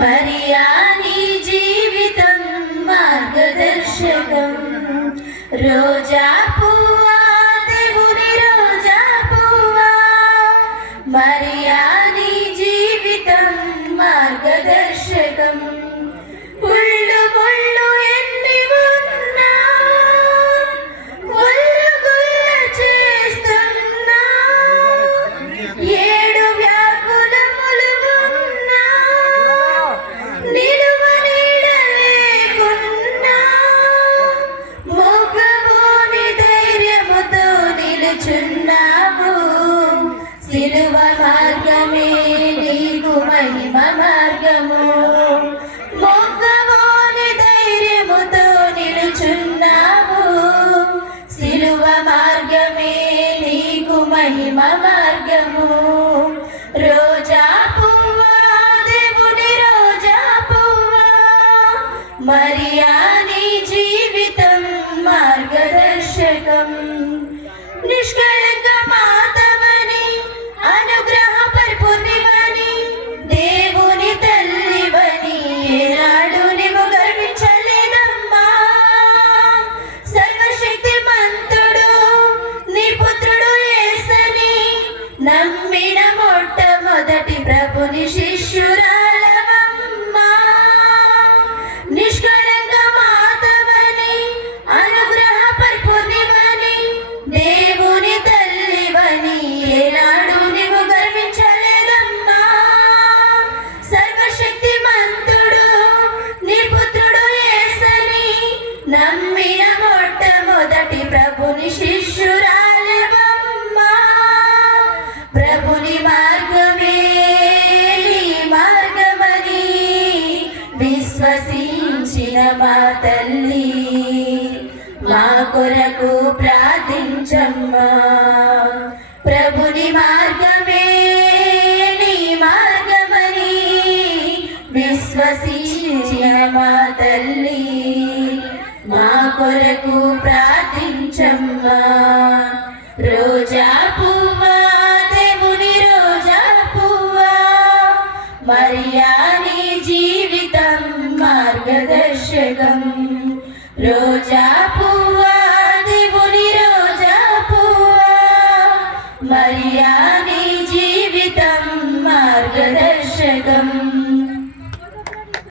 మరియా నీ జీవితం మార్గదర్శకం. రోజా పువ్వా దేవుని రోజా పువ్వా, మరియా నీ జీవితం మార్గదర్శకం. ముళ్ళు ముళ్ళు ఎన్ని ఉన్నా ముళ్ళు గుల్ల చేస్తున్నా, ఏడు వ్యాకులములు ఉన్నా నిలువ నీడ లేకున్నా, మోగవోని ధైర్యముతో నిలుచున్నావు. సిలువ మార్గమే నీకు మహిమ మార్గము, మోగవోని ధైర్యముతో నిలుచున్నావు. సిలువ మార్గమే నీకు మహిమ మార్గము. రోజా పువ్వా దేవుని రోజా పువ్వా, మరియా నీ జీవితం మార్గదర్శకం. నిష్కళంక మాతవని అనుగ్రహ పరిపూర్ణివని, దేవుని తల్లివని ఏనాడు నీవు గర్వించలేదమ్మా. సర్వశక్తి మంతుడు నీ పుత్రుడు యేసని నమ్మిన మొట్టమొదటి ప్రభుని శిష్యురాలవమ్మా. నిష్కళంక మాతవని అనుగ్రహ పరిపూర్ణివని, దేవుని తల్లివని ఏనాడు నీవు గర్వించలేదమ్మా. సర్వశక్తి మంతుడు నీ పుత్రుడు యేసని నమ్మిన మొట్టమొదటి ప్రభుని శిష్యురాలవమ్మా. ప్రభుని మార్గమే నీ మార్గమని విశ్వసించిన మా తల్లి, మా కొరకు ప్రార్థించమ్మా. ప్రభుని మార్గమే నీ మార్గమని విశ్వసించిన మా తల్లి, మా కొరకు ప్రార్థించమ్మా. రోజా పువ్వా దేవుని రోజా పువ్వా, మరియా నీ జీవితం మార్గదర్శకం. రోజా